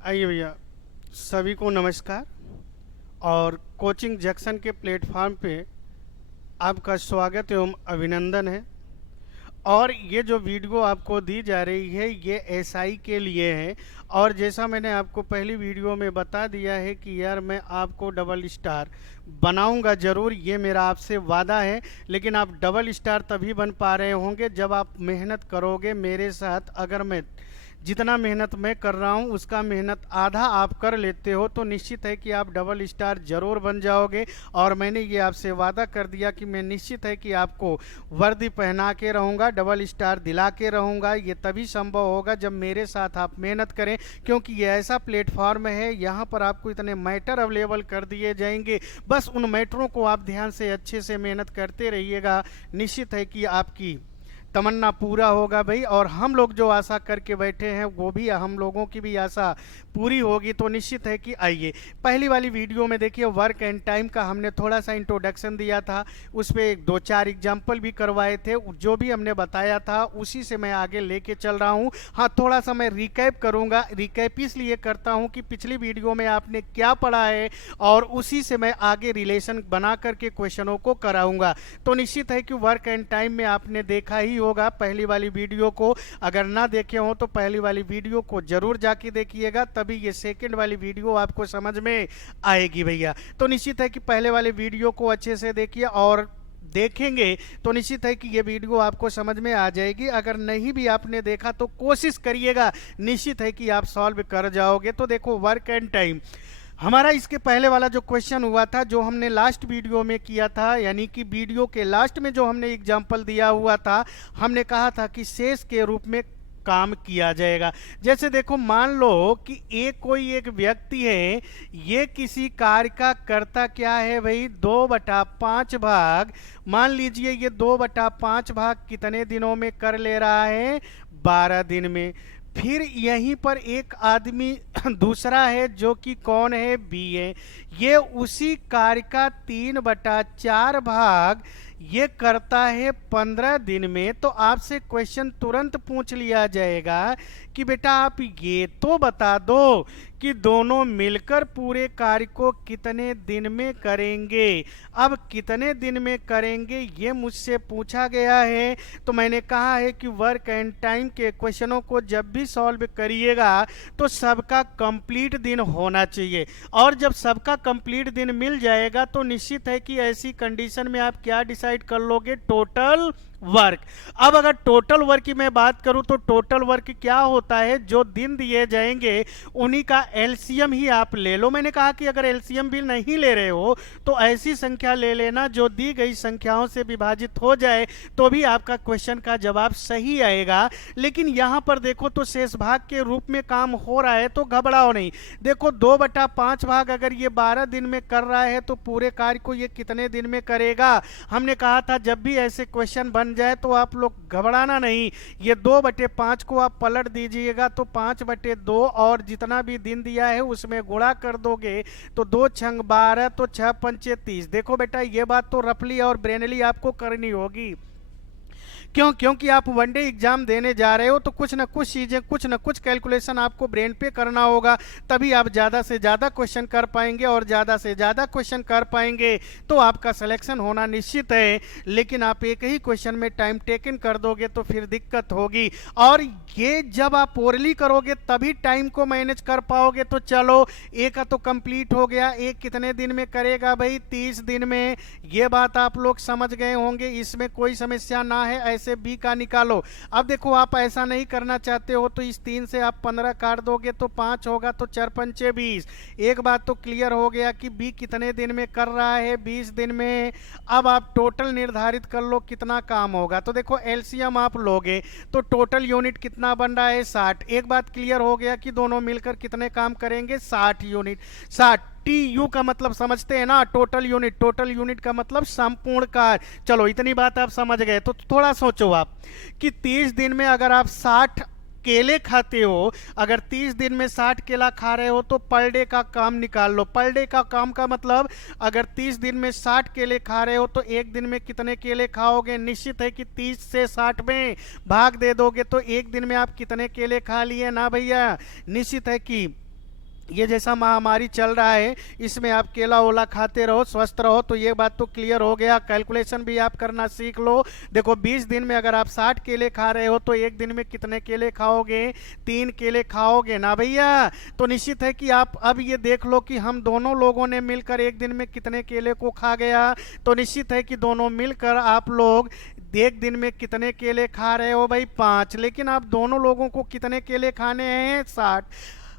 आइए भैया, सभी को नमस्कार। और कोचिंग जंक्शन के प्लेटफॉर्म पे आपका स्वागत एवं अभिनंदन है। और ये जो वीडियो आपको दी जा रही है ये एसआई के लिए है। और जैसा मैंने आपको पहली वीडियो में बता दिया है कि यार मैं आपको डबल स्टार बनाऊंगा ज़रूर, ये मेरा आपसे वादा है। लेकिन आप डबल स्टार तभी बन पा रहे होंगे जब आप मेहनत करोगे मेरे साथ। अगर मैं जितना मेहनत मैं कर रहा हूँ उसका मेहनत आधा आप कर लेते हो तो निश्चित है कि आप डबल स्टार ज़रूर बन जाओगे। और मैंने ये आपसे वादा कर दिया कि मैं निश्चित है कि आपको वर्दी पहना के रहूँगा, डबल स्टार दिला के रहूँगा। ये तभी संभव होगा जब मेरे साथ आप मेहनत करें, क्योंकि ये ऐसा प्लेटफॉर्म है यहाँ पर आपको इतने मैटर अवेलेबल कर दिए जाएंगे। बस उन मैटरों को आप ध्यान से अच्छे से मेहनत करते रहिएगा। निश्चित है कि आपकी तमन्ना पूरा होगा भाई। और हम लोग जो आशा करके बैठे हैं वो भी, हम लोगों की भी आशा पूरी होगी। तो निश्चित है कि आइए, पहली वाली वीडियो में देखिए वर्क एंड टाइम का हमने थोड़ा सा इंट्रोडक्शन दिया था, उस पर एक दो चार एग्जाम्पल भी करवाए थे। जो भी हमने बताया था उसी से मैं आगे लेके चल रहा हूँ। हाँ, थोड़ा सा मैं रिकैप करूँगा। रिकैप इसलिए करता हूँ कि पिछली वीडियो में आपने क्या पढ़ा है और उसी से मैं आगे रिलेशन बना करके क्वेश्चनों को कराऊंगा। तो निश्चित है कि वर्क एंड टाइम में आपने देखा ही होगा पहली वाली वीडियो को। अगर ना देखे हो तो पहली वाली वीडियो को जरूर जाके देखिएगा, तभी ये सेकंड वाली वीडियो आपको समझ में आएगी भैया। तो निश्चित है कि पहले वाले वीडियो को अच्छे से देखिए, और देखेंगे तो निश्चित है कि ये वीडियो आपको समझ में आ जाएगी। अगर नहीं भी आपने देखा तो कोशिश करिएगा, निश्चित है कि आप सॉल्व कर जाओगे। तो देखो वर्क एंड टाइम हमारा इसके पहले वाला जो क्वेश्चन हुआ था, जो हमने लास्ट वीडियो में किया था, यानी कि वीडियो के लास्ट में जो हमने एग्जाम्पल दिया हुआ था, हमने कहा था कि शेष के रूप में काम किया जाएगा। जैसे देखो, मान लो कि कोई एक व्यक्ति है, ये किसी कार्य का करता क्या है भाई, 2/5 भाग। मान लीजिए ये 2/5 भाग कितने दिनों में कर ले रहा है, 12 दिन में। फिर यहीं पर एक आदमी दूसरा है जो कि कौन है, बी है। ये उसी कार्य का 3/4 भाग ये करता है 15 दिन में। तो आपसे क्वेश्चन तुरंत पूछ लिया जाएगा कि बेटा आप ये तो बता दो कि दोनों मिलकर पूरे कार्य को कितने दिन में करेंगे। अब कितने दिन में करेंगे ये मुझसे पूछा गया है। तो मैंने कहा है कि वर्क एंड टाइम के क्वेश्चनों को जब भी सॉल्व करिएगा तो सबका कंप्लीट दिन होना चाहिए। और जब सबका कंप्लीट दिन मिल जाएगा तो निश्चित है कि ऐसी कंडीशन में आप क्या डिसाइड कर लोगे, टोटल वर्क। अब अगर टोटल वर्क की मैं बात करूं तो टोटल वर्क क्या होता है, जो दिन दिए जाएंगे उन्हीं का एलसीएम ही आप ले लो। मैंने कहा कि अगर एलसीएम भी नहीं ले रहे हो तो ऐसी संख्या ले लेना जो दी गई संख्याओं से विभाजित हो जाए, तो भी आपका क्वेश्चन का जवाब सही आएगा। लेकिन यहां पर देखो तो शेष भाग के रूप में काम हो रहा है, तो घबराओ नहीं। देखो 2/5 भाग अगर ये 12 दिन में कर रहा है तो पूरे कार्य को ये कितने दिन में करेगा। हमने कहा था जब भी ऐसे क्वेश्चन बन जाए तो आप लोग घबराना नहीं, ये 2/5 को आप पलट दीजिएगा तो 5/2 और जितना भी दिन दिया है उसमें गुणा कर दोगे तो 2 छंग 12, तो 6 पंचे 30। देखो बेटा ये बात तो रफली और ब्रेनली आपको करनी होगी। क्योंकि आप वनडे एग्जाम देने जा रहे हो तो कुछ ना कुछ चीजें, कुछ ना कुछ कैलकुलेशन आपको ब्रेन पे करना होगा, तभी आप ज्यादा से ज्यादा क्वेश्चन कर पाएंगे। और ज्यादा से ज्यादा क्वेश्चन कर पाएंगे तो आपका सिलेक्शन होना निश्चित है। लेकिन आप एक ही क्वेश्चन में टाइम टेकन कर दोगे तो फिर दिक्कत होगी। और ये जब आप ओरली करोगे तभी टाइम को मैनेज कर पाओगे। तो चलो, एक का तो कंप्लीट हो गया। एक कितने दिन में करेगा भाई, 30 दिन में। ये बात आप लोग समझ गए होंगे, इसमें कोई समस्या ना है। ऐसे बी का निकालो। अब देखो आप ऐसा नहीं करना चाहते हो तो इस 3 से आप 15 काट दोगे तो 5 होगा, तो 4 पंचे 20। एक बात तो क्लियर हो गया कि बी कितने दिन में कर रहा है, 20 दिन में। अब आप टोटल निर्धारित कर लो कितना काम होगा। तो देखो एलसीएम आप लोगे तो टोटल यूनिट कितना बन रहा है, 60। एक बात क्लियर हो गया कि दोनों मिलकर कितने काम करेंगे, 60 यूनिट। 60 टीयू का मतलब समझते हैं ना, टोटल यूनिट। टोटल यूनिट का मतलब संपूर्ण कार्य। चलो इतनी बात आप समझ गए। तो थोड़ा सोचो आप कि 30 दिन में अगर आप 60 केले खाते हो, अगर 30 दिन में 60 केला खा रहे हो तो पर डे का काम निकाल लो। पर डे का काम का मतलब अगर 30 दिन में 60 केले खा रहे हो तो एक दिन में कितने केले खाओगे। निश्चित है कि 30 से 60 में भाग दे दोगे तो एक दिन में आप कितने केले खा लिए ना भैया। निश्चित है कि ये जैसा महामारी चल रहा है, इसमें आप केला ओला खाते रहो, स्वस्थ रहो, तो ये बात तो क्लियर हो गया। कैलकुलेशन भी आप करना सीख लो। देखो 20 दिन में अगर आप 60 केले खा रहे हो तो एक दिन में कितने केले खाओगे? 3 केले खाओगे ना भैया। तो निश्चित है कि आप अब ये देख लो कि हम दोनों लोगों ने मिलकर एक दिन में कितने केले को खा गया। तो निश्चित है कि दोनों मिलकर आप लोग एक दिन में कितने केले खा रहे हो भाई? 5। लेकिन आप दोनों लोगों को कितने केले खाने हैं? 60।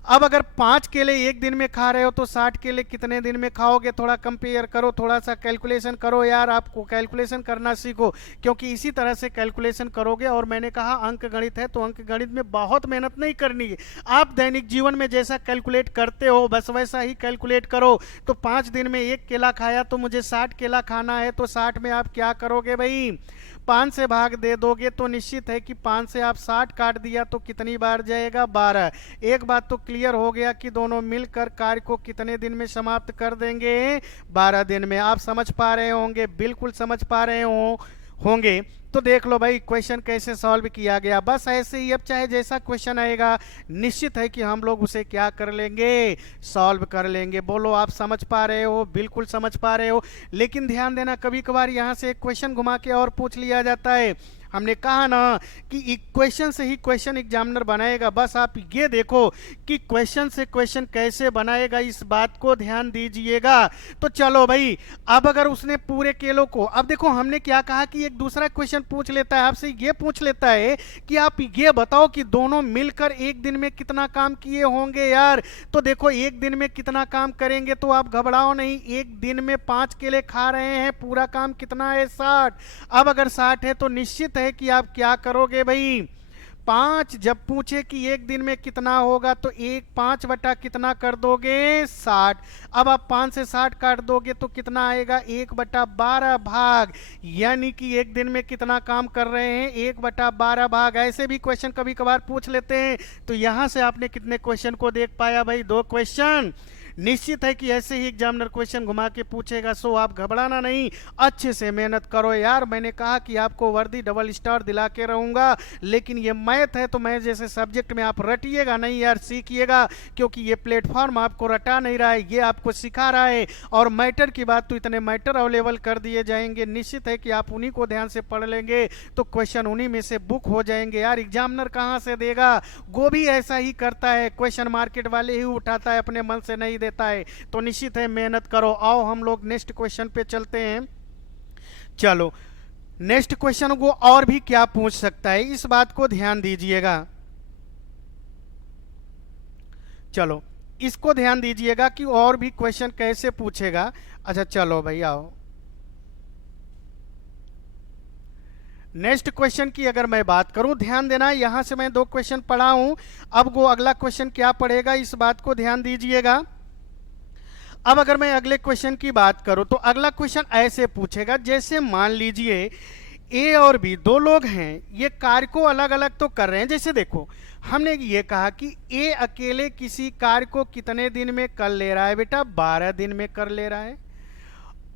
अब अगर 5 केले एक दिन में खा रहे हो तो 60 केले कितने दिन में खाओगे? थोड़ा कंपेयर करो, थोड़ा सा कैलकुलेशन करो यार, आपको कैलकुलेशन करना सीखो, क्योंकि इसी तरह से कैलकुलेशन करोगे। और मैंने कहा अंक गणित है तो अंक गणित में बहुत मेहनत नहीं करनी है। आप दैनिक जीवन में जैसा कैलकुलेट करते हो बस वैसा ही कैलकुलेट करो। तो 5 दिन में 1 केला खाया तो मुझे 60 केला खाना है, तो 60 में आप क्या करोगे भाई? 5 से भाग दे दोगे तो निश्चित है कि 5 से आप 60 काट दिया तो कितनी बार जाएगा? 12। एक बात तो क्लियर हो गया कि दोनों मिलकर कार्य को कितने दिन में समाप्त कर देंगे? 12 दिन में। आप समझ पा रहे होंगे, बिल्कुल समझ पा रहे होंगे। तो देख लो भाई क्वेश्चन कैसे सॉल्व किया गया। बस ऐसे ही, अब चाहे जैसा क्वेश्चन आएगा निश्चित है कि हम लोग उसे क्या कर लेंगे? सॉल्व कर लेंगे। बोलो आप समझ पा रहे हो? बिल्कुल समझ पा रहे हो। लेकिन ध्यान देना, कभी कभार यहाँ से एक क्वेश्चन घुमा के और पूछ लिया जाता है। हमने कहा ना कि क्वेश्चन से ही क्वेश्चन एग्जामिनर बनाएगा। बस आप ये देखो कि क्वेश्चन से क्वेश्चन कैसे बनाएगा, इस बात को ध्यान दीजिएगा। तो चलो भाई, अब अगर उसने पूरे केलों को, अब देखो हमने क्या कहा कि एक दूसरा क्वेश्चन पूछ लेता है, आपसे ये पूछ लेता है कि आप ये बताओ कि दोनों मिलकर एक दिन में कितना काम किए होंगे यार। तो देखो एक दिन में कितना काम करेंगे, तो आप घबराओ नहीं। एक दिन में 5 केले खा रहे हैं, पूरा काम कितना है? 60। अब अगर 60 है तो निश्चित है कि आप क्या करोगे भाई? 5 जब पूछे कि एक दिन में कितना होगा तो 5 बटा कितना कर दोगे? 60। अब आप 5 से 60 काट दोगे तो कितना आएगा? 1 बटा 12 भाग। यानी कि एक दिन में कितना काम कर रहे हैं? 1 बटा 12 भाग। ऐसे भी क्वेश्चन कभी कभार पूछ लेते हैं। तो यहां से आपने कितने क्वेश्चन को देख पाया भाई? 2 क्वेश्चन। निश्चित है कि ऐसे ही एग्जामिनर क्वेश्चन घुमा के पूछेगा। सो आप घबराना नहीं, अच्छे से मेहनत करो यार। मैंने कहा कि आपको वर्दी डबल स्टार दिला के रहूंगा, लेकिन ये मैथ है तो मैं जैसे सब्जेक्ट में आप रटिएगा नहीं यार, सीखिएगा। क्योंकि ये प्लेटफॉर्म आपको रटा नहीं रहा है, ये आपको सिखा रहा है। और मैटर की बात तो इतने मैटर अवेलेबल कर दिए जाएंगे, निश्चित है कि आप उन्हीं को ध्यान से पढ़ लेंगे तो क्वेश्चन उन्हीं में से बुक हो जाएंगे यार। एग्जामिनर कहाँ से देगा? वो भी ऐसा ही करता है, क्वेश्चन मार्केट वाले ही उठाता है, अपने मन से नहीं देता है। तो निश्चित है मेहनत करो। आओ हम लोग नेक्स्ट क्वेश्चन पे चलते हैं। चलो नेक्स्ट क्वेश्चन को और भी क्या पूछ सकता है, इस बात को ध्यान दीजिएगा। चलो इसको ध्यान दीजिएगा कि और भी क्वेश्चन कैसे पूछेगा। अच्छा चलो भाई आओ, नेक्स्ट क्वेश्चन की अगर मैं बात करूं, ध्यान देना, यहां से मैं 2 क्वेश्चन पढ़ा हूं। अब वो अगला क्वेश्चन क्या पढ़ेगा इस बात को ध्यान दीजिएगा। अब अगर मैं अगले क्वेश्चन की बात करूं तो अगला क्वेश्चन ऐसे पूछेगा, जैसे मान लीजिए ए और बी 2 लोग हैं, ये कार्य को अलग अलग तो कर रहे हैं। जैसे देखो हमने ये कहा कि ए अकेले किसी कार्य को कितने दिन में कर ले रहा है बेटा? 12 दिन में कर ले रहा है।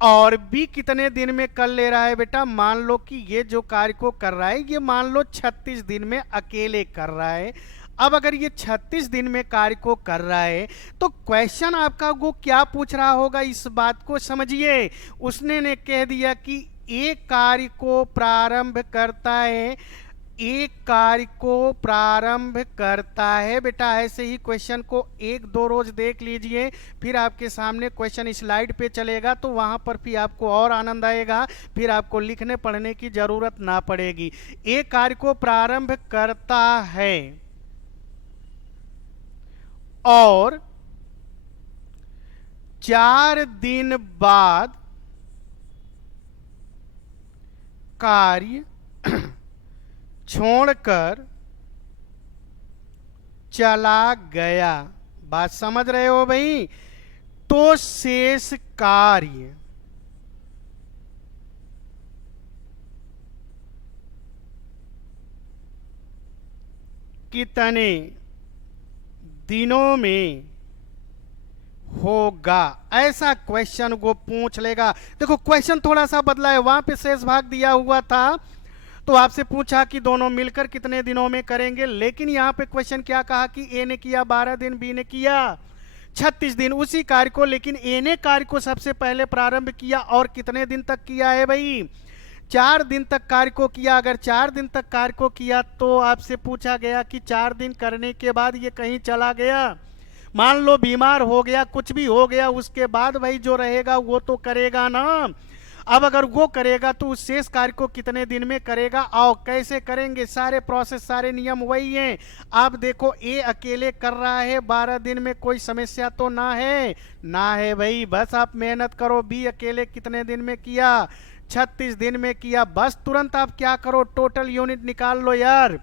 और बी कितने दिन में कर ले रहा है बेटा? मान लो कि ये जो कार्य को कर रहा है ये मान लो 36 दिन में अकेले कर रहा है। अब अगर ये 36 दिन में कार्य को कर रहा है तो क्वेश्चन आपका वो क्या पूछ रहा होगा, इस बात को समझिए। उसने ने कह दिया कि एक कार्य को प्रारंभ करता है, एक कार्य को प्रारंभ करता है बेटा। ऐसे ही क्वेश्चन को 1-2 रोज देख लीजिए, फिर आपके सामने क्वेश्चन स्लाइड पे चलेगा तो वहां पर भी आपको और आनंद आएगा, फिर आपको लिखने पढ़ने की जरूरत ना पड़ेगी। एक कार्य को प्रारंभ करता है और 4 दिन बाद कार्य छोड़कर चला गया। बात समझ रहे हो भाई? तो शेष कार्य कितने दिनों में होगा, ऐसा क्वेश्चन वो पूछ लेगा। देखो क्वेश्चन थोड़ा सा बदला है, वहां पे शेष भाग दिया हुआ था तो आपसे पूछा कि दोनों मिलकर कितने दिनों में करेंगे, लेकिन यहां पे क्वेश्चन क्या कहा कि ए ने किया 12 दिन, बी ने किया 36 दिन उसी कार्य को, लेकिन ए ने कार्य को सबसे पहले प्रारंभ किया और कितने दिन तक किया है भाई? 4 दिन तक कार्य को किया। अगर 4 दिन तक कार्य को किया तो आपसे पूछा गया कि 4 दिन करने के बाद ये कहीं चला गया, मान लो बीमार हो गया, कुछ भी हो गया, उसके बाद भाई जो रहेगा वो तो करेगा ना। अब अगर वो करेगा तो उस शेष कार्य को कितने दिन में करेगा? आओ कैसे करेंगे, सारे प्रोसेस सारे नियम वही हैं। आप देखो ए अकेले कर रहा है 12 दिन में, कोई समस्या तो ना है? ना है भाई, बस आप मेहनत करो। बी अकेले कितने दिन में किया? 36 दिन में किया। बस तुरंत आप क्या करो, टोटल यूनिट निकाल लो यार।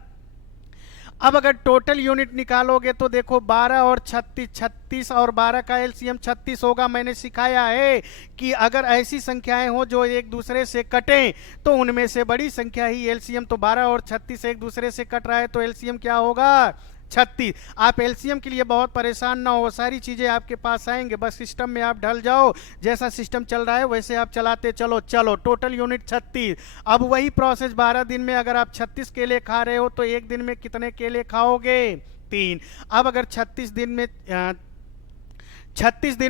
अब अगर टोटल यूनिट निकालोगे तो देखो 12 और 36, 36 और 12 का एलसीएम 36 होगा। मैंने सिखाया है कि अगर ऐसी संख्याएं हो जो एक दूसरे से कटें तो उनमें से बड़ी संख्या ही एलसीएम। तो 12 और 36 एक दूसरे से कट रहा है तो एलसीएम क्या होगा? 36। आप एलसीएम के लिए बहुत परेशान ना हो, सारी चीजें आपके पास आएंगे, बस सिस्टम में आप ढल जाओ। जैसा सिस्टम चल रहा है वैसे आप चलाते चलो। चलो टोटल यूनिट 36। अब वही प्रोसेस 12 दिन में अगर आप 36 केले खा रहे हो तो एक दिन में कितने केले खाओगे? 3। अब अगर 36 दिन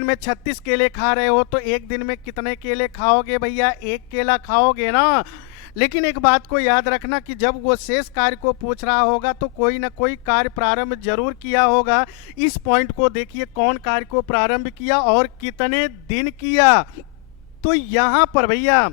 में 36 केले खा रहे हो तो एक दिन में कितने केले खाओगे भैया? 1 केला खाओगे ना। लेकिन एक बात को याद रखना कि जब वो शेष कार्य को पूछ रहा होगा तो कोई ना कोई कार्य प्रारंभ जरूर किया होगा। इस पॉइंट को देखिए, कौन कार्य को प्रारंभ किया और कितने दिन किया। तो यहां पर भैया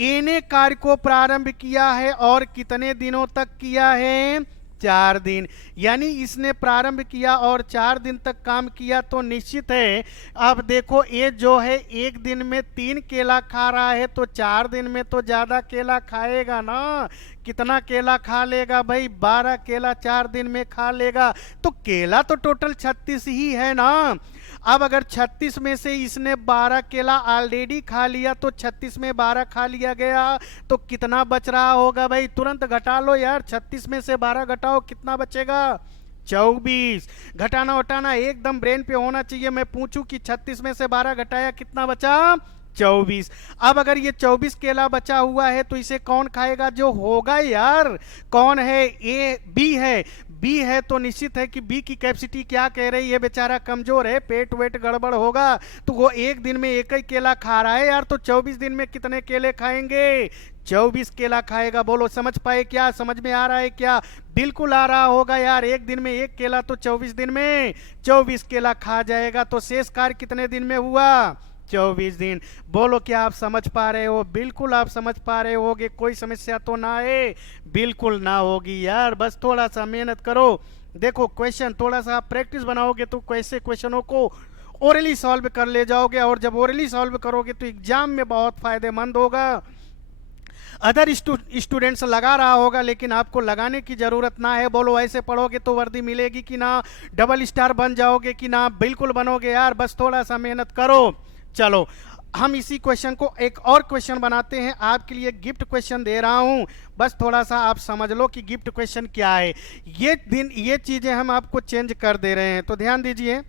ए ने कार्य को प्रारंभ किया है और कितने दिनों तक किया है? 4 दिन। यानी इसने प्रारंभ किया और 4 दिन तक काम किया तो निश्चित है। अब देखो ये जो है एक दिन में 3 केला खा रहा है तो 4 दिन में तो ज्यादा केला खाएगा ना। कितना केला खा लेगा भाई? 12 केला 4 दिन में खा लेगा। तो केला तो टोटल 36 ही है ना। अब अगर 36 में से इसने 12 केला ऑलरेडी खा लिया तो 36 में 12 खा लिया गया तो कितना बच रहा होगा भाई? तुरंत घटा लो यार, 36 में से 12 घटाओ, कितना बचेगा? 24। घटाना उठाना एकदम ब्रेन पे होना चाहिए। मैं पूछूं कि 36 में से 12 घटाया कितना बचा? 24। अब अगर ये 24 केला बचा हुआ है तो इसे कौन खाएगा? जो होगा यार। कौन है? ए बी है। बी है तो निश्चित है कि बी की कैपेसिटी क्या कह रही है? बेचारा कमजोर है, पेट वेट गड़बड़ होगा तो वो एक दिन में एक ही केला खा रहा है यार। तो 24 दिन में कितने केले खाएंगे? 24 केला खाएगा। बोलो समझ पाए क्या? समझ में आ रहा है क्या? बिल्कुल आ रहा होगा यार। एक दिन में एक केला तो 24 दिन में 24 केला खा जाएगा। तो शेष कार्य कितने दिन में हुआ? 24 दिन। बोलो क्या आप समझ पा रहे हो? बिल्कुल आप समझ पा रहे होगे। कोई समस्या तो ना है? बिल्कुल ना होगी यार। बस थोड़ा सा मेहनत करो। देखो क्वेश्चन थोड़ा सा आप प्रैक्टिस बनाओगे तो कैसे क्वेश्चनों को ओरली सॉल्व कर ले जाओगे, और जब ओरली सॉल्व करोगे तो एग्जाम में बहुत फायदेमंद होगा। अदर स्टूडेंट्स लगा रहा होगा लेकिन आपको लगाने की जरूरत ना है। बोलो ऐसे पढ़ोगे तो वर्दी मिलेगी कि ना? डबल स्टार बन जाओगे कि ना? बिल्कुल बनोगे यार। बस थोड़ा सा मेहनत करो। चलो हम इसी क्वेश्चन को एक और क्वेश्चन बनाते हैं। आपके लिए गिफ्ट क्वेश्चन दे रहा हूं, बस थोड़ा सा आप समझ लो कि गिफ्ट क्वेश्चन क्या है। ये चीजें हम आपको चेंज कर दे रहे हैं तो ध्यान दीजिए।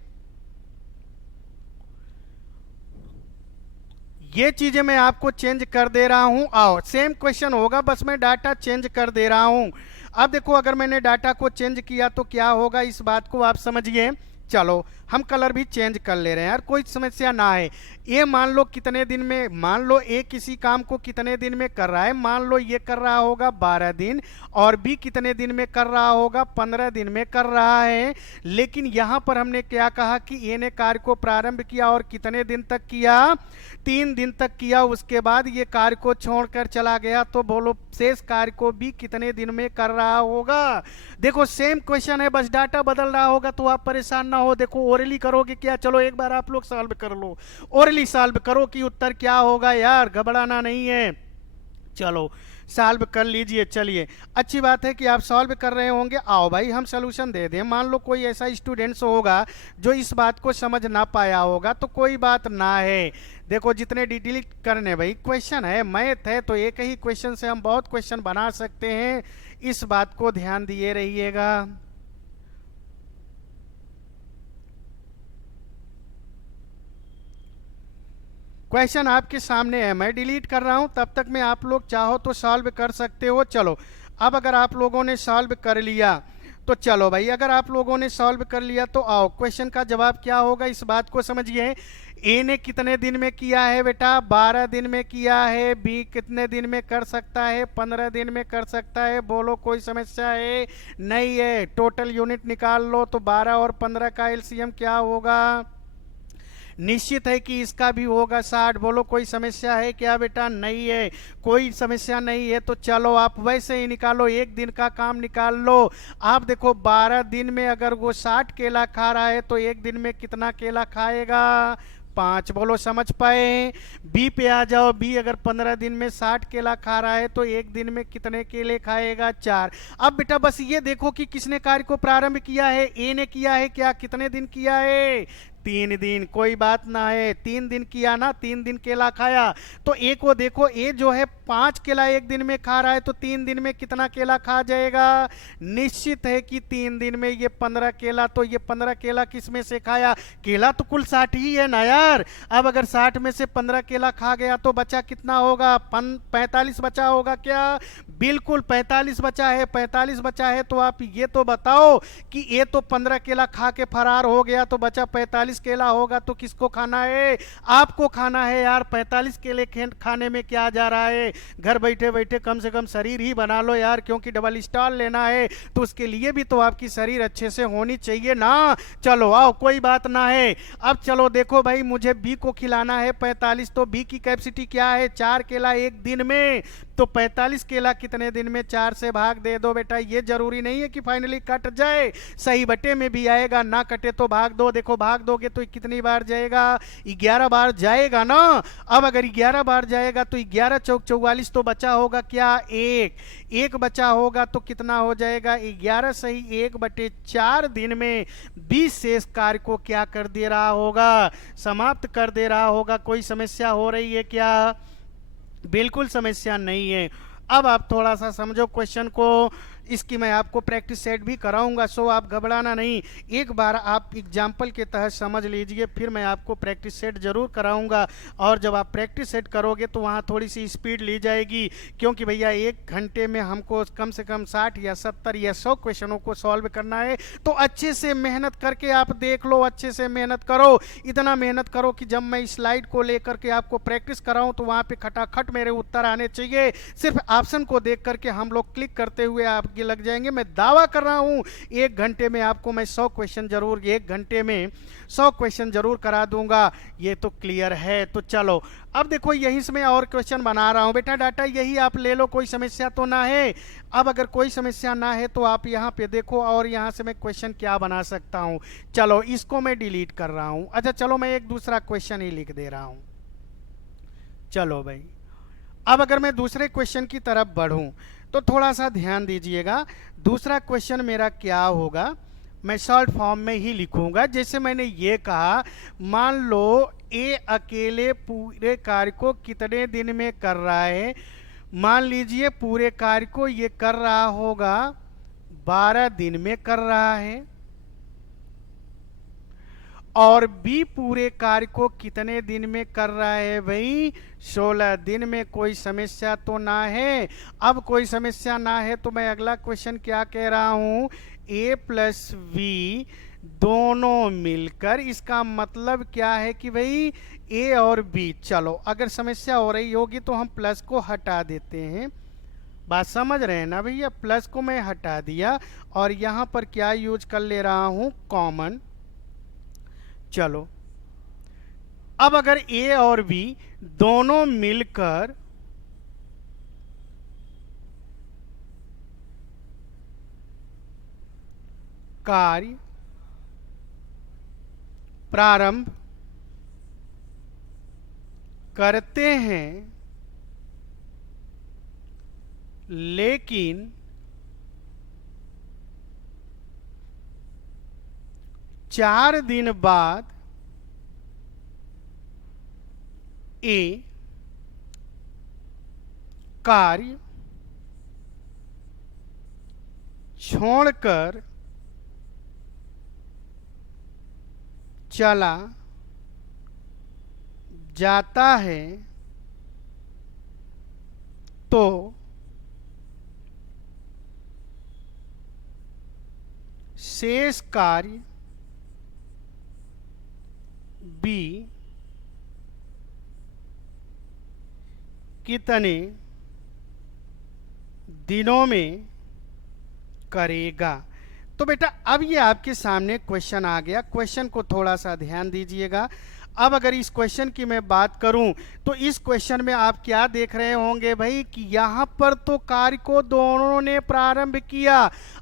ये चीजें मैं आपको चेंज कर दे रहा हूं। आओ सेम क्वेश्चन होगा, बस मैं डाटा चेंज कर दे रहा हूं। अब देखो अगर मैंने डाटा को चेंज किया तो क्या होगा, इस बात को आप समझिए। चलो हम कलर भी चेंज कर ले रहे हैं यार, कोई समस्या ना है। ये मान लो कितने दिन में, मान लो ए किसी काम को कितने दिन में कर रहा है, मान लो ये कर रहा होगा 12 दिन, और बी कितने दिन में कर रहा होगा? 15 दिन में कर रहा है। लेकिन यहां पर हमने क्या कहा कि ए ने कार्य को प्रारंभ किया और कितने दिन तक किया? 3 दिन तक किया। उसके बाद ये कार्य को छोड़कर चला गया। तो बोलो शेष कार्य को बी कितने दिन में कर रहा होगा? देखो सेम क्वेश्चन है, बस डाटा बदल रहा होगा तो आप परेशान ना हो। देखो ओरली करोगे क्या? चलो एक बार आप लोग सॉल्व कर लो, ओरली सॉल्व करो कि उत्तर क्या होगा यार, घबराना नहीं है। चलो सॉल्व कर लीजिए। चलिए अच्छी बात है कि आप सॉल्व कर रहे होंगे। आओ भाई हम सोल्यूशन दे दें। मान लो कोई ऐसा स्टूडेंट्स होगा जो इस बात को समझ ना पाया होगा तो कोई बात ना है। देखो जितने डिलीट करने भाई, क्वेश्चन है, मैथ है, तो एक ही क्वेश्चन से हम बहुत क्वेश्चन बना सकते हैं। इस बात को ध्यान दिए रहिएगा। क्वेश्चन आपके सामने है, मैं डिलीट कर रहा हूं, तब तक में आप लोग चाहो तो सॉल्व कर सकते हो। चलो अब अगर आप लोगों ने सॉल्व कर लिया तो चलो भाई, अगर आप लोगों ने सॉल्व कर लिया तो आओ, क्वेश्चन का जवाब क्या होगा इस बात को समझिए। ए ने कितने दिन में किया है बेटा? 12 दिन में किया है। बी कितने दिन में कर सकता है? 15 दिन में कर सकता है। बोलो कोई समस्या है? नहीं है। टोटल यूनिट निकाल लो तो 12 और 15 का एलसीएम क्या होगा? निश्चित है कि इसका भी होगा 60। बोलो कोई समस्या है क्या बेटा? नहीं है, कोई समस्या नहीं है। तो चलो आप वैसे ही निकालो, एक दिन का काम निकाल लो। आप देखो 12 दिन में अगर वो 60 केला खा रहा है तो एक दिन में कितना केला खाएगा? 5। बोलो समझ पाए? बी पे आ जाओ। बी अगर 15 दिन में 60 केला खा रहा है तो एक दिन में कितने केले खाएगा? 4। अब बेटा बस ये देखो कि किसने कार्य को प्रारंभ किया है। ए ने किया है क्या? कितने दिन किया है? 3 दिन। कोई बात ना है, 3 दिन किया ना, 3 दिन केला खाया। तो ए को देखो, ए जो है 5 केला एक दिन में खा रहा है तो 3 दिन में कितना केला खा जाएगा? निश्चित है कि 3 दिन में ये 15 केला। तो ये 15 केला किस में से खाया? केला तो कुल 60 ही है ना यार। अब अगर 60 में से 15 केला खा गया तो बचा कितना होगा? 45 बचा होगा क्या? बिल्कुल 45 बचा है। 45 बचा है तो आप ये तो बताओ कि ये तो 15 केला खा के फरार हो गया, तो बचा 45 केला होगा। तो किसको खाना है? आपको खाना है यार। 45 केले खाने में क्या जा रहा है? घर बैठे बैठे कम से कम शरीर ही बना लो यार, क्योंकि डबल स्टार लेना है तो उसके लिए भी तो आपकी शरीर अच्छे से होनी चाहिए ना। चलो आओ, कोई बात ना है। अब चलो देखो भाई, मुझे बी को खिलाना है 45, तो बी की कैपेसिटी क्या है? 4 केला एक दिन में। तो 45 केला कितने दिन में? 4 से भाग दे दो बेटा। ये जरूरी नहीं है कि फाइनली कट जाए, सही बटे में भी आएगा, ना कटे तो भाग दो। देखो भाग दोगे तो कितनी बार जाएगा? 11 बार जाएगा ना। अब अगर 11 बार जाएगा तो 11 चौक 44, तो बचा होगा क्या? एक बचा होगा तो कितना हो जाएगा? 11 सही 1/4 दिन में 20 शेष कार्य को क्या कर दे रहा होगा? समाप्त कर दे रहा होगा। कोई समस्या हो रही है क्या? बिल्कुल समस्या नहीं है। अब आप थोड़ा सा समझो क्वेश्चन को। इसकी मैं आपको प्रैक्टिस सेट भी कराऊंगा, सो आप घबराना नहीं। एक बार आप एग्जाम्पल के तहत समझ लीजिए, फिर मैं आपको प्रैक्टिस सेट जरूर कराऊंगा। और जब आप प्रैक्टिस सेट करोगे तो वहाँ थोड़ी सी स्पीड ली जाएगी, क्योंकि भैया 1 घंटे में हमको कम से कम 60 या 70 या 100 क्वेश्चनों को सॉल्व करना है। तो अच्छे से मेहनत करके आप देख लो, अच्छे से मेहनत करो। इतना मेहनत करो कि जब मैं स्लाइड को लेकर के आपको प्रैक्टिस कराऊं तो वहाँ पे खटाखट मेरे उत्तर आने चाहिए। सिर्फ ऑप्शन को देख करके हम लोग क्लिक करते हुए आप लग जाएंगे। मैं दावा कर रहा हूं 1 घंटे में आपको मैं 100 क्वेश्चन जरूर, 1 घंटे में 100 क्वेश्चन जरूर करा दूंगा। ये तो क्लियर है। तो चलो अब देखो, यहीं से मैं और क्वेश्चन बना रहा हूं बेटा। डाटा यही आप ले लो, कोई समस्या तो ना है। अब अगर कोई समस्या ना है तो आप यहां पे देखो, और यहां से मैं क्वेश्चन क्या बना सकता हूं। चलो इसको मैं डिलीट कर रहा हूं। अच्छा चलो, मैं एक दूसरा क्वेश्चन ही लिख दे रहा हूं। चलो भाई, अब अगर मैं दूसरे क्वेश्चन की तरफ बढ़ूं तो थोड़ा सा ध्यान दीजिएगा। दूसरा क्वेश्चन मेरा क्या होगा, मैं शॉर्ट फॉर्म में ही लिखूंगा। जैसे मैंने ये कहा, मान लो ए अकेले पूरे कार्य को कितने दिन में कर रहा है? मान लीजिए पूरे कार्य को ये कर रहा होगा 12 दिन में कर रहा है। और बी पूरे कार्य को कितने दिन में कर रहा है भाई? 16 दिन में। कोई समस्या तो ना है? अब कोई समस्या ना है तो मैं अगला क्वेश्चन क्या कह रहा हूं, ए प्लस बी दोनों मिलकर, इसका मतलब क्या है कि भाई ए और बी। चलो अगर समस्या हो रही होगी तो हम प्लस को हटा देते हैं। बात समझ रहे हैं ना भैया? प्लस को मैं हटा दिया और यहां पर क्या यूज कर ले रहा हूं, कॉमन। चलो अब अगर ए और बी दोनों मिलकर कार्य प्रारंभ करते हैं, लेकिन 4 दिन बाद ए कार्य छोड़कर चला जाता है, तो शेष कार्य बी कितने दिनों में करेगा। तो बेटा अब ये आपके सामने क्वेश्चन आ गया। क्वेश्चन को थोड़ा सा ध्यान दीजिएगा। अब अगर इस क्वेश्चन की मैं बात करूं तो इस क्वेश्चन में आप क्या देख रहे होंगे भाई कि यहां पर तो कार्य को दोनों ने प्रारंभ किया।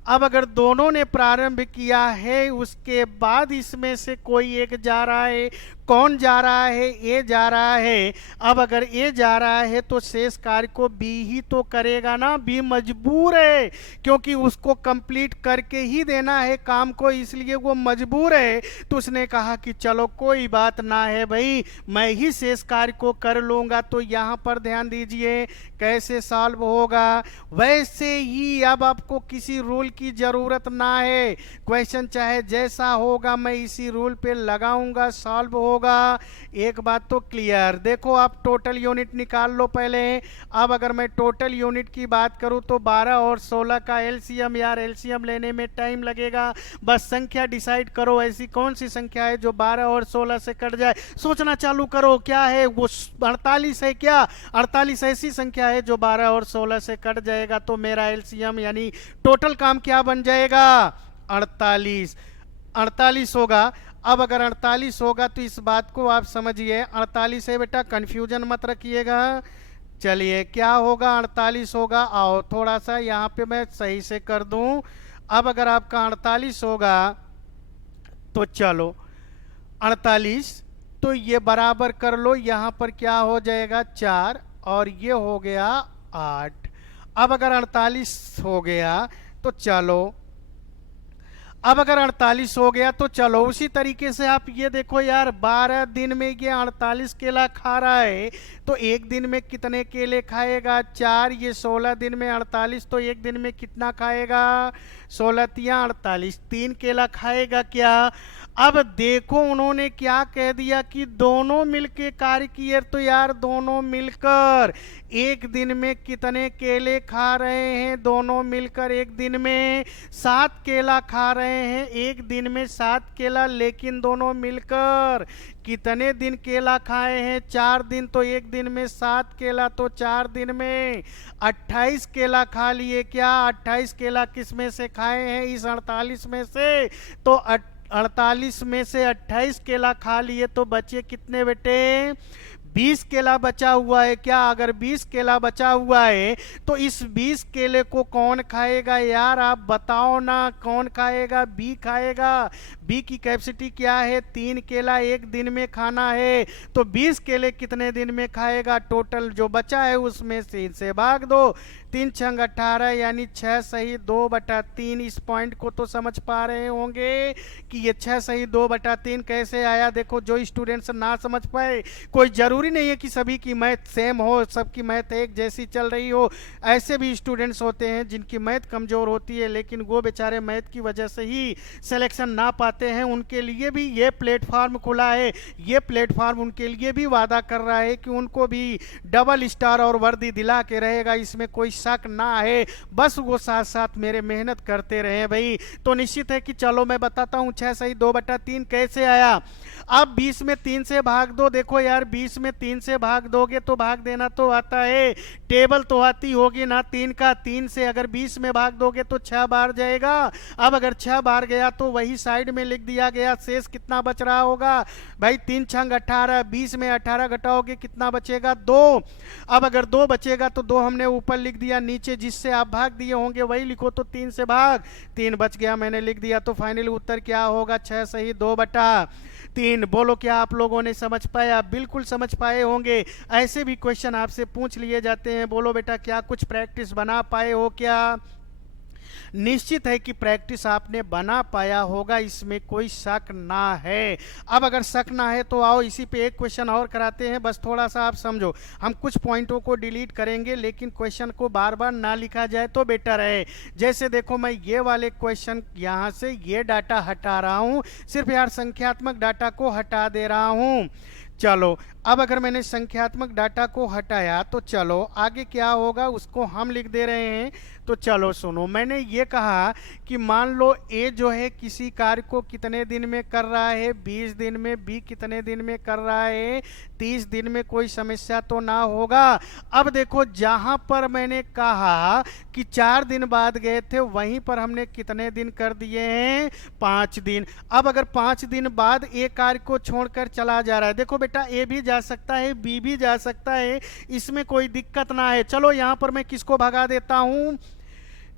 अब अगर दोनों ने प्रारंभ किया है उसके बाद इसमें से कोई एक जा रहा है। कौन जा रहा है? ए जा रहा है। अब अगर ए जा रहा है तो शेष कार्य को बी ही तो करेगा ना। बी मजबूर है क्योंकि उसको कंप्लीट करके ही देना है काम को, इसलिए वो मजबूर है। तो उसने कहा कि चलो कोई बात ना है भाई, मैं ही शेष कार्य को कर लूंगा। तो यहां पर ध्यान दीजिए कैसे सॉल्व होगा। वैसे ही अब आपको किसी रूल की जरूरत ना है। क्वेश्चन चाहे जैसा होगा मैं इसी रूल पे लगाऊंगा, सॉल्व होगा। एक बात तो क्लियर। देखो आप टोटल यूनिट निकाल लो पहले। अब अगर मैं टोटल यूनिट की बात करूं तो 12 और 16 का एलसीएम, यार एलसीएम लेने में टाइम लगेगा। बस संख्या डिसाइड करो, ऐसी कौन सी संख्या है जो 12 और 16 से कट जाए। सोचना चालू करो, क्या है वो? 48 है क्या? 48 ऐसी संख्या है जो 12 और 16 से कट जाएगा। तो मेरा एलसीएम यानी टोटल काम क्या बन जाएगा? 48। 48 होगा। अब अगर 48 होगा तो इस बात को आप समझिए। 48 है बेटा, कंफ्यूजन मत रखिएगा। चलिए क्या होगा? 48 होगा। आओ थोड़ा सा यहाँ पे मैं सही से कर दूं। अब अगर आपका 48 होगा तो चलो 48 तो ये बराबर कर लो। यहाँ पर क्या हो जाएगा? 4 और ये हो गया 8। अब अगर 48 हो गया तो चलो, अब अगर 48 हो गया तो चलो उसी तरीके से आप ये देखो यार, 12 दिन में ये 48 केला खा रहा है तो एक दिन में कितने केले खाएगा? 4। ये 16 दिन में 48 तो एक दिन में कितना खाएगा? 16 तिया 48, 3 केला खाएगा क्या? अब देखो उन्होंने क्या कह दिया कि दोनों मिलके कार्य किए। तो यार दोनों मिलकर एक दिन में कितने केले खा रहे हैं? दोनों मिलकर एक दिन में 7 केला खा रहे हैं। एक दिन में 7 केला, लेकिन दोनों मिलकर कितने दिन केला खाए हैं? 4 दिन। तो एक दिन में 7 केला तो 4 दिन में 28 केला खा लिए क्या? 28 केला किस में से खाए हैं? इस 48 में से। तो 48 में से 28 केला खा लिए तो बचे कितने बेटे? 20 केला बचा हुआ है क्या? अगर 20 केला बचा हुआ है तो इस 20 केले को कौन खाएगा यार? आप बताओ ना, कौन खाएगा? बी खाएगा। बी की कैपेसिटी क्या है? 3 केला एक दिन में खाना है। तो 20 केले कितने दिन में खाएगा? टोटल जो बचा है उसमें से भाग दो। 3 छंग 18 यानी 6 सही 2/3। इस पॉइंट को तो समझ पा रहे होंगे कि ये 6 सही 2/3 कैसे आया। देखो जो स्टूडेंट्स ना समझ पाए, कोई जरूरी नहीं है कि सभी की मैथ सेम हो, सबकी मैथ एक जैसी चल रही हो। ऐसे भी स्टूडेंट्स होते हैं जिनकी मैथ कमजोर होती है, लेकिन वो बेचारे मैथ की वजह से ही सिलेक्शन ना पाते हैं। उनके लिए भी ये प्लेटफॉर्म खुला है। ये प्लेटफॉर्म उनके लिए भी वादा कर रहा है कि उनको भी डबल स्टार और वर्दी दिला के रहेगा, इसमें कोई शक ना है। बस वो साथ साथ मेरे मेहनत करते रहे भाई। तो निश्चित है कि चलो मैं बताता हूं 6 सही 2/3 कैसे आया। अब 20 में 3 से भाग दो। देखो यार 20 में 3 से भाग दोगे तो भाग देना तो आता है, टेबल तो आती होगी ना 3 का। 3 से अगर 20 में भाग दोगे तो 6 बार जाएगा। अब अगर 6 बार गया तो वही साइड में लिख दिया गया। शेष कितना बच रहा होगा भाई? 3 छंग 18, 20 में 18 घटाओगे कितना बचेगा? 2। अब अगर 2 बचेगा तो 2 हमने ऊपर लिख दिया, नीचे जिससे आप भाग दिए होंगे वही लिखो। तो 3 से भाग, 3 बच गया मैंने लिख दिया। तो फाइनल उत्तर क्या होगा? 6 सही 2/3। बोलो क्या आप लोगों ने समझ पाया? बिल्कुल समझ पाए होंगे। ऐसे भी क्वेश्चन आपसे पूछ लिए जाते हैं। बोलो बेटा क्या कुछ प्रैक्टिस बना पाए हो क्या? निश्चित है कि प्रैक्टिस आपने बना पाया होगा, इसमें कोई शक ना है। अब अगर शक ना है तो आओ इसी पे एक क्वेश्चन और कराते हैं। बस थोड़ा सा आप समझो, हम कुछ पॉइंटों को डिलीट करेंगे लेकिन क्वेश्चन को बार बार ना लिखा जाए तो बेटर है। जैसे देखो मैं ये वाले क्वेश्चन यहाँ से ये डाटा हटा रहा हूँ, सिर्फ यार संख्यात्मक डाटा को हटा दे रहा हूँ। चलो अब अगर मैंने संख्यात्मक डाटा को हटाया तो चलो आगे क्या होगा उसको हम लिख दे रहे हैं। तो चलो सुनो, मैंने ये कहा कि मान लो ए जो है किसी कार्य को कितने दिन में कर रहा है, 20 दिन में, बी कितने दिन में कर रहा है, 30 दिन में, कोई समस्या तो ना होगा। अब देखो जहां पर मैंने कहा कि 4 दिन बाद गए थे वहीं पर हमने कितने दिन कर दिए हैं, 5 दिन। अब अगर 5 दिन बाद ए कार्य को छोड़कर चला जा रहा है, देखो बेटा ए भी जा सकता है, बी भी जा सकता है, इसमें कोई दिक्कत ना है। चलो यहां पर मैं किसको भगा देता हूं,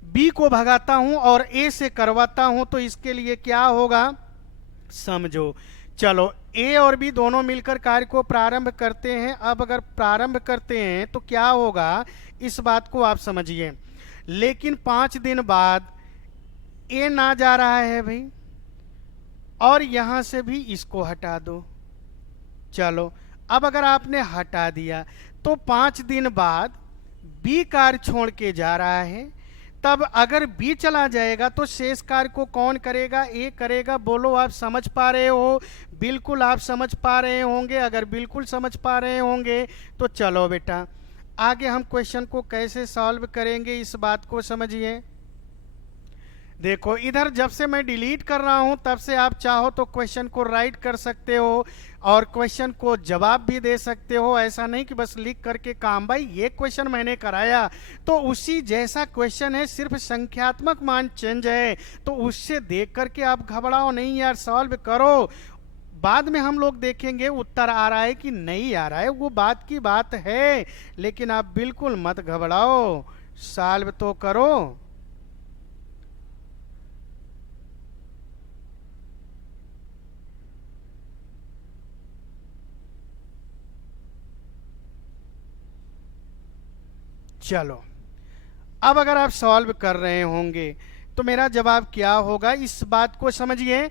बी को भगाता हूं और ए से करवाता हूं। तो इसके लिए क्या होगा समझो। चलो ए और बी दोनों मिलकर कार्य को प्रारंभ करते हैं। अब अगर प्रारंभ करते हैं तो क्या होगा इस बात को आप समझिए। लेकिन 5 दिन बाद ए ना जा रहा है भाई, और यहां से भी इसको हटा दो। चलो अब अगर आपने हटा दिया तो 5 दिन बाद बी कार्य छोड़ के जा रहा है। तब अगर बी चला जाएगा तो शेष कार्य को कौन करेगा, ए करेगा। बोलो आप समझ पा रहे हो? बिल्कुल आप समझ पा रहे होंगे। अगर बिल्कुल समझ पा रहे होंगे तो चलो बेटा आगे हम क्वेश्चन को कैसे सॉल्व करेंगे इस बात को समझिए। देखो इधर जब से मैं डिलीट कर रहा हूं तब से आप चाहो तो क्वेश्चन को राइट कर सकते हो और क्वेश्चन को जवाब भी दे सकते हो। ऐसा नहीं कि बस लिख करके काम, भाई ये क्वेश्चन मैंने कराया तो उसी जैसा क्वेश्चन है, सिर्फ संख्यात्मक मान चेंज है। तो उससे देख करके आप घबराओ नहीं यार, सॉल्व करो। बाद में हम लोग देखेंगे उत्तर आ रहा है कि नहीं आ रहा है, वो बात की बात है। लेकिन आप बिल्कुल मत घबराओ, सॉल्व तो करो। चलो अब अगर आप सॉल्व कर रहे होंगे तो मेरा जवाब क्या होगा इस बात को समझिए।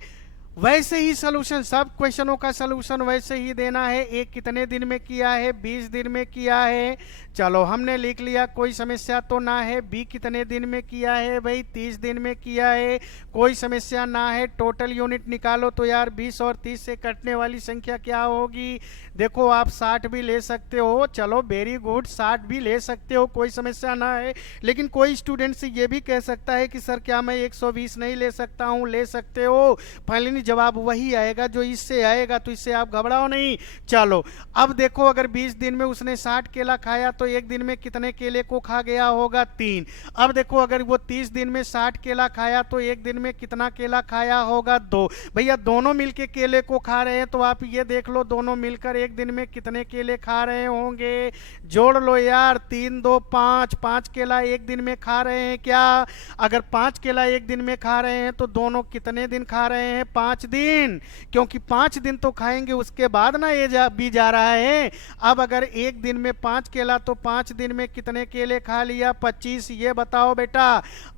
वैसे ही सलूशन, सब क्वेश्चनों का सलूशन वैसे ही देना है। एक कितने दिन में किया है, 20 दिन में किया है। चलो हमने लिख लिया, कोई समस्या तो ना है। बी कितने दिन में किया है भाई, 30 दिन में किया है, कोई समस्या ना है। टोटल यूनिट निकालो तो यार 20 और 30 से कटने वाली संख्या क्या होगी। देखो आप 60 भी ले सकते हो, चलो वेरी गुड, 60 भी ले सकते हो, कोई समस्या ना है। लेकिन कोई स्टूडेंट से ये भी कह सकता है कि सर क्या मैं 120 नहीं ले सकता हूँ, ले सकते हो। फाइनली जवाब वही आएगा जो इससे आएगा, तो इससे आप घबराओ नहीं। चलो अब देखो अगर 20 दिन में उसने 60 केला खाया तो एक दिन में कितने केले को खा गया होगा, 3। अब देखो अगर वो 30 दिन में 60 केला खाया तो एक दिन में कितना केला खाया होगा, 2। भैया दोनों मिलके केले को खा रहे हैं तो आप ये देख लो दोनों मिलकर एक दिन में कितने केले खा रहे होंगे। जोड़ लो यार, 3 2 5, 5 केला एक दिन में खा रहे हैं क्या। अगर 5 केला एक दिन में खा रहे हैं तो दोनों कितने दिन खा रहे हैं, 5 दिन, क्योंकि 5 दिन तो खाएंगे उसके बाद ना ये भी जा रहा है। अब अगर एक दिन में 5 केला तो 5 दिन में कितने केले खा लिया, 25। ये बताओ बेटा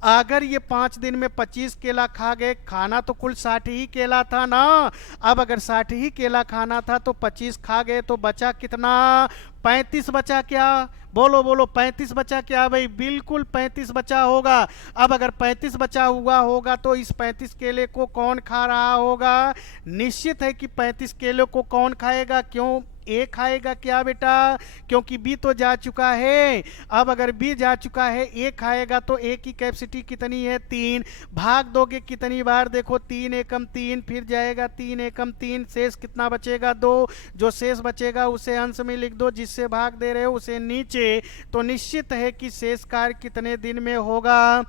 अगर ये 5 दिन में 25 केला खा गए, खाना तो कुल 60 ही केला था ना। अब अगर 60 ही केला खाना था तो 25 खा गए तो बचा कितना, 35 बचा क्या। बोलो बोलो 35 बचा क्या भाई, बिल्कुल 35 बचा होगा। अब अगर 35 बचा हुआ होगा तो इस 35 केले को कौन खा रहा होगा, निश्चित है कि 35 केले को कौन खाएगा, क्यों ए खाएगा क्या बेटा, क्योंकि बी तो जा चुका है। अब अगर बी जा चुका है, ए खाएगा तो ए की कैपेसिटी कितनी है, 3। भाग दोगे कितनी बार, देखो 3 एकम 3, फिर जाएगा 3 एकम 3, शेष कितना बचेगा, 2। जो शेष बचेगा उसे अंश में लिख दो, जिससे भाग दे रहे हो उसे नीचे। तो निश्चित है कि शेष कार्य कितने दिन में होगा,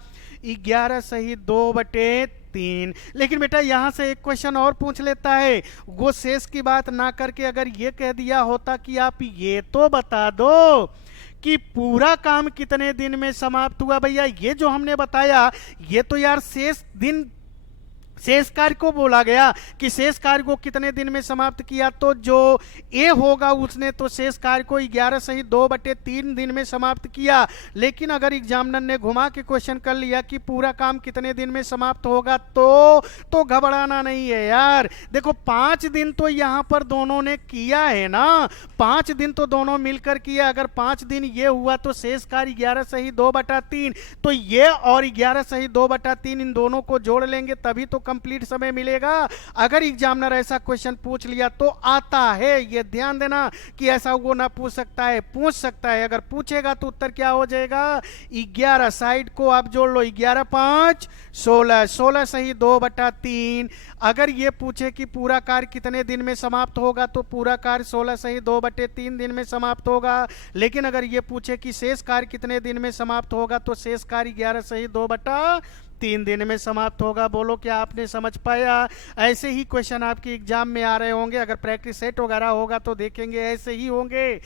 11 सही 2/3। लेकिन बेटा यहां से एक क्वेश्चन और पूछ लेता है, वो शेष की बात ना करके अगर ये कह दिया होता कि आप ये तो बता दो कि पूरा काम कितने दिन में समाप्त हुआ। भैया ये जो हमने बताया ये तो यार शेष कार्य को बोला गया कि शेष कार्य को कितने दिन में समाप्त किया, तो जो ए होगा उसने तो शेष कार्य को 11 सही 2/3 दिन में समाप्त किया। लेकिन अगर एग्जामिनर ने घुमा के क्वेश्चन कर लिया कि पूरा काम कितने दिन में समाप्त होगा तो घबराना नहीं है यार। देखो 5 दिन तो यहां पर दोनों ने किया है ना, 5 दिन तो दोनों मिलकर किया। अगर 5 दिन ये हुआ तो शेष कार्य 11 सही 2/3, तो ये और 11 सही 2/3 इन दोनों को जोड़ लेंगे तभी तो कंप्लीट समय मिलेगा। अगर एग्जामिनर ऐसा क्वेश्चन पूछ लिया तो आता है, ये ध्यान देना कि ऐसा वो ना पूछ सकता है, पूछ सकता है। अगर पूछेगा तो उत्तर क्या हो जाएगा, 11 साइड को आप जोड़ लो, 11 5 16, 16 सही 2/3। अगर ये पूछे कि पूरा कार्य कितने दिन में समाप्त होगा तो पूरा कार्य 16 सही 2/3 दिन में समाप्त होगा। लेकिन अगर ये पूछे कि शेष कार्य कितने दिन में समाप्त होगा तो शेष कार्य 11 सही 2/3 दिन में समाप्त होगा। बोलो क्या आपने समझ पाया। ऐसे ही क्वेश्चन आपके एग्जाम में आ रहे होंगे, अगर प्रैक्टिस सेट वगैरह होगा तो देखेंगे ऐसे ही होंगे।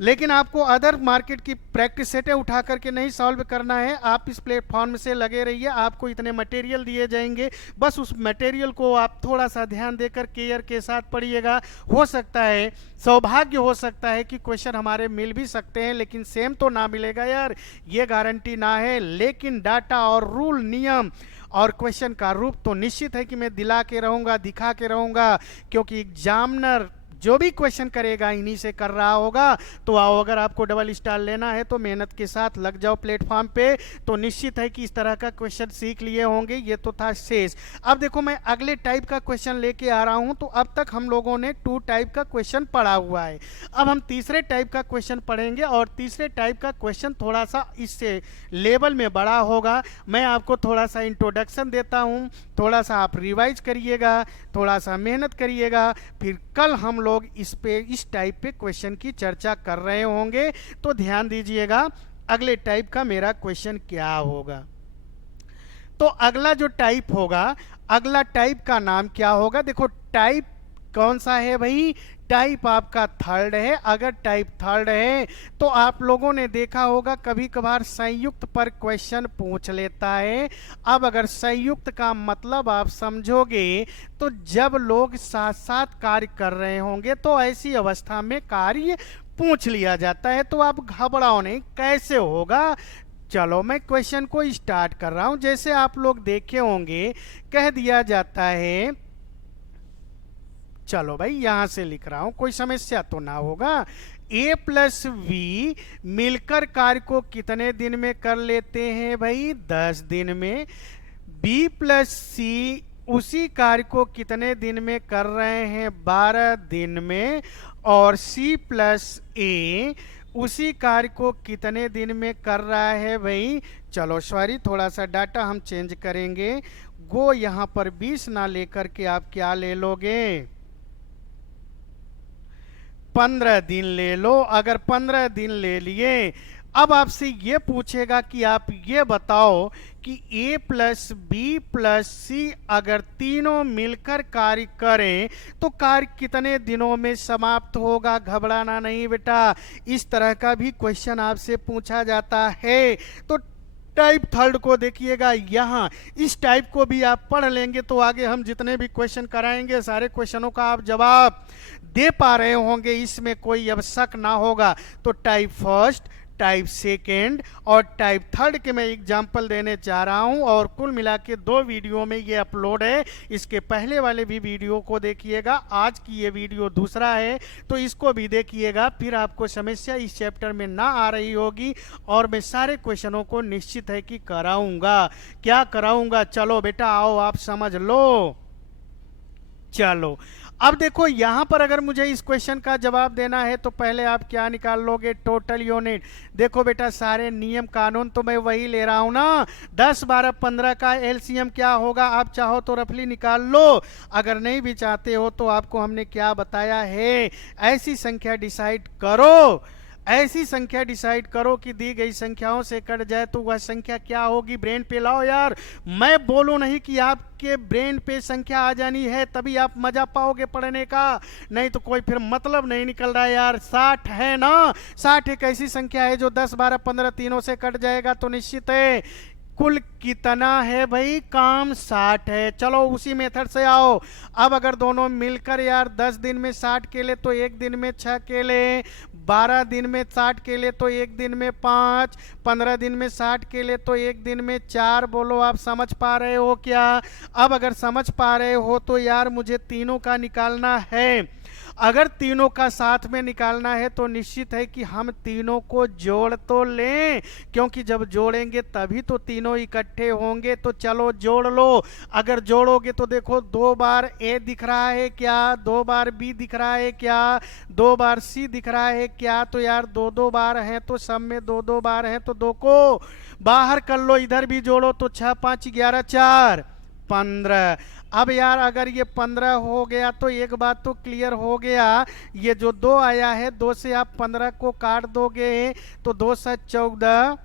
लेकिन आपको अदर मार्केट की प्रैक्टिस सेटें उठा करके नहीं सॉल्व करना है, आप इस प्लेटफॉर्म से लगे रहिए। आपको इतने मटेरियल दिए जाएंगे, बस उस मटेरियल को आप थोड़ा सा ध्यान देकर केयर के साथ पढ़िएगा। हो सकता है, सौभाग्य हो सकता है कि क्वेश्चन हमारे मिल भी सकते हैं, लेकिन सेम तो ना मिलेगा यार, ये गारंटी ना है। लेकिन डाटा और रूल, नियम और क्वेश्चन का रूप तो निश्चित है कि मैं दिला के रहूँगा, दिखा के रहूँगा, क्योंकि एग्जामिनर जो भी क्वेश्चन करेगा इन्हीं से कर रहा होगा। तो आओ, अगर आपको डबल स्टार लेना है तो मेहनत के साथ लग जाओ प्लेटफॉर्म पे, तो निश्चित है कि इस तरह का क्वेश्चन सीख लिए होंगे। ये तो था शेष। अब देखो मैं अगले टाइप का क्वेश्चन लेके आ रहा हूं। तो अब तक हम लोगों ने 2 टाइप का क्वेश्चन पढ़ा हुआ है, अब हम तीसरे टाइप का क्वेश्चन पढ़ेंगे। और तीसरे टाइप का क्वेश्चन थोड़ा सा इससे लेवल में बड़ा होगा। मैं आपको थोड़ा सा इंट्रोडक्शन देता हूँ, थोड़ा सा आप रिवाइज करिएगा, थोड़ा सा मेहनत करिएगा, फिर कल हम लोग इस टाइप पे क्वेश्चन की चर्चा कर रहे होंगे। तो ध्यान दीजिएगा अगले टाइप का मेरा क्वेश्चन क्या होगा। तो अगला जो टाइप होगा, अगला टाइप का नाम क्या होगा। देखो टाइप कौन सा है भाई, टाइप आपका थर्ड है। अगर टाइप थर्ड है तो आप लोगों ने देखा होगा कभी कभार संयुक्त पर क्वेश्चन पूछ लेता है। अब अगर संयुक्त का मतलब आप समझोगे तो जब लोग साथ साथ कार्य कर रहे होंगे तो ऐसी अवस्था में कार्य पूछ लिया जाता है। तो आप घबराओ नहीं, कैसे होगा। चलो मैं क्वेश्चन को स्टार्ट कर रहा हूं। जैसे आप लोग देखे होंगे, कह दिया जाता है, चलो भाई यहां से लिख रहा हूं, कोई समस्या तो ना होगा। a प्लस वी मिलकर कार्य को कितने दिन में कर लेते हैं भाई, 10 दिन में। b प्लस सी उसी कार्य को कितने दिन में कर रहे हैं, 12 दिन में। और c प्लस ए उसी कार्य को कितने दिन में कर रहा है भाई, चलो सॉरी थोड़ा सा डाटा हम चेंज करेंगे। गो यहां पर 20 ना लेकर के आप क्या ले लोगे, 15 दिन ले लो। अगर 15 दिन ले लिए, अब आपसे ये पूछेगा कि आप ये बताओ कि a प्लस बी प्लस सी अगर तीनों मिलकर कार्य करें तो कार्य कितने दिनों में समाप्त होगा। घबराना नहीं बेटा, इस तरह का भी क्वेश्चन आपसे पूछा जाता है। तो टाइप थर्ड को देखिएगा, यहाँ इस टाइप को भी आप पढ़ लेंगे तो आगे हम जितने भी क्वेश्चन कराएंगे सारे क्वेश्चनों का आप जवाब दे पा रहे होंगे, इसमें कोई अब शक ना होगा। तो टाइप फर्स्ट, टाइप सेकेंड और टाइप थर्ड के मैं एग्जाम्पल देने जा रहा हूं। और कुल मिला के 2 वीडियो में ये अपलोड है। इसके पहले वाले भी वीडियो को देखिएगा, आज की ये वीडियो दूसरा है तो इसको भी देखिएगा, फिर आपको समस्या इस चैप्टर में ना आ रही होगी। और मैं सारे क्वेश्चनों को निश्चित है कि कराऊंगा। क्या कराऊंगा, चलो बेटा आओ आप समझ लो। चलो अब देखो यहां पर अगर मुझे इस क्वेश्चन का जवाब देना है तो पहले आप क्या निकाल लोगे, टोटल यूनिट। देखो बेटा सारे नियम कानून तो मैं वही ले रहा हूं ना, 10 12 15 का एलसीएम क्या होगा, आप चाहो तो रफली निकाल लो। अगर नहीं भी चाहते हो तो आपको हमने क्या बताया है, ऐसी संख्या डिसाइड करो, ऐसी संख्या डिसाइड करो कि दी गई संख्याओं से कट जाए तो वह संख्या क्या होगी। ब्रेन पे लाओ यार, मैं बोलूं नहीं कि आपके ब्रेन पे संख्या आ जानी है तभी आप मजा पाओगे पढ़ने का, नहीं तो कोई फिर मतलब नहीं निकल रहा है यार। 60 है ना, 60 एक ऐसी संख्या है जो 10 12 15 तीनों से कट जाएगा तो निश्चित है कुल कितना है भाई, काम 60 है। चलो उसी मेथड से आओ। अब अगर दोनों मिलकर यार 10 दिन में 60 केले तो एक दिन में 6 केले, 12 दिन में 60 केले तो एक दिन में 5, 15 दिन में 60 केले तो एक दिन में 4। बोलो आप समझ पा रहे हो क्या। अब अगर समझ पा रहे हो तो यार मुझे तीनों का निकालना है। अगर तीनों का साथ में निकालना है तो निश्चित है कि हम तीनों को जोड़ तो लें, क्योंकि जब जोड़ेंगे तभी तो तीनों इकट्ठे होंगे। तो चलो जोड़ लो। अगर जोड़ोगे तो देखो 2 बार ए दिख रहा है क्या, 2 बार बी दिख रहा है क्या, 2 बार सी दिख रहा है क्या। तो यार 2-2 बार हैं तो सब में 2-2 बार हैं, तो 2 को बाहर कर लो। इधर भी जोड़ो तो 6 5 11 4 15। अब यार अगर ये 15 हो गया तो एक बात तो क्लियर हो गया, ये जो 2 आया है 2 से आप 15 को काट दोगे तो 2 से 14,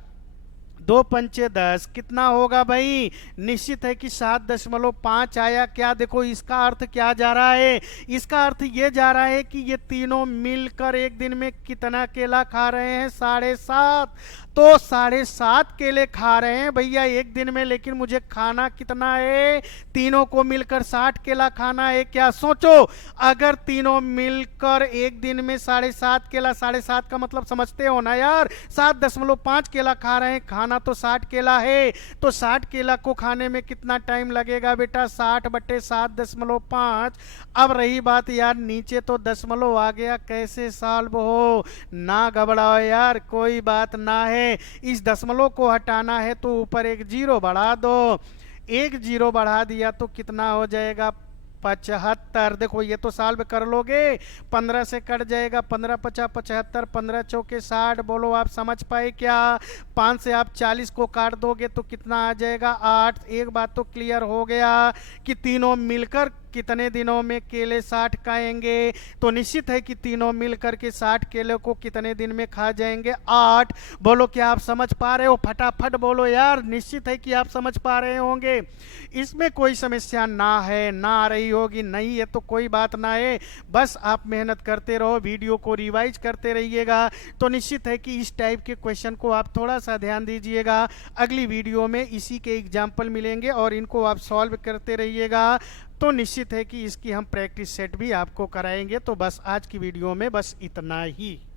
2 पंचे 10, कितना होगा भाई। निश्चित है कि 7.5 आया। क्या देखो इसका अर्थ क्या जा रहा है, इसका अर्थ ये जा रहा है कि ये तीनों मिलकर एक दिन में कितना केला खा रहे हैं, 7.5। तो 7.5 केले खा रहे हैं भैया एक दिन में, लेकिन मुझे खाना कितना है, तीनों को मिलकर 60 केला खाना है। क्या सोचो, अगर तीनों मिलकर एक दिन में 7.5 केला, 7.5 का मतलब समझते हो ना यार, 7.5 केला खा रहे हैं, खाना तो 60 केला है। तो 60 केला को खाने में कितना टाइम लगेगा बेटा, 60/7.5। अब रही बात यार नीचे तो दशमलव आ गया, कैसे सॉल्व हो, ना घबराओ यार, कोई बात ना है। इस दशमलव को हटाना है तो ऊपर एक 0 बढ़ा दो। एक 0 बढ़ा दिया तो कितना हो जाएगा, 75। देखो ये तो सॉल्व कर लोगे, 15 से कट जाएगा, 15 50 75, 15 चौके 60। बोलो आप समझ पाए क्या। 5 से आप 40 को काट दोगे तो कितना आ जाएगा, 8। एक बात तो क्लियर हो गया कि तीनों मिलकर कितने दिनों में केले 60 खाएंगे। तो निश्चित है कि तीनों मिलकर के 60 केले को कितने दिन में खा जाएंगे, 8। बोलो क्या आप समझ पा रहे हो, फटाफट बोलो यार। निश्चित है कि आप समझ पा रहे होंगे, इसमें कोई समस्या ना है, ना आ रही होगी, नहीं है तो कोई बात ना है। बस आप मेहनत करते रहो, वीडियो को रिवाइज करते रहिएगा। तो निश्चित है कि इस टाइप के क्वेश्चन को आप थोड़ा सा ध्यान दीजिएगा। अगली वीडियो में इसी के एग्जाम्पल मिलेंगे और इनको आप सॉल्व करते रहिएगा। तो निश्चित है कि इसकी हम प्रैक्टिस सेट भी आपको कराएंगे। तो बस आज की वीडियो में बस इतना ही।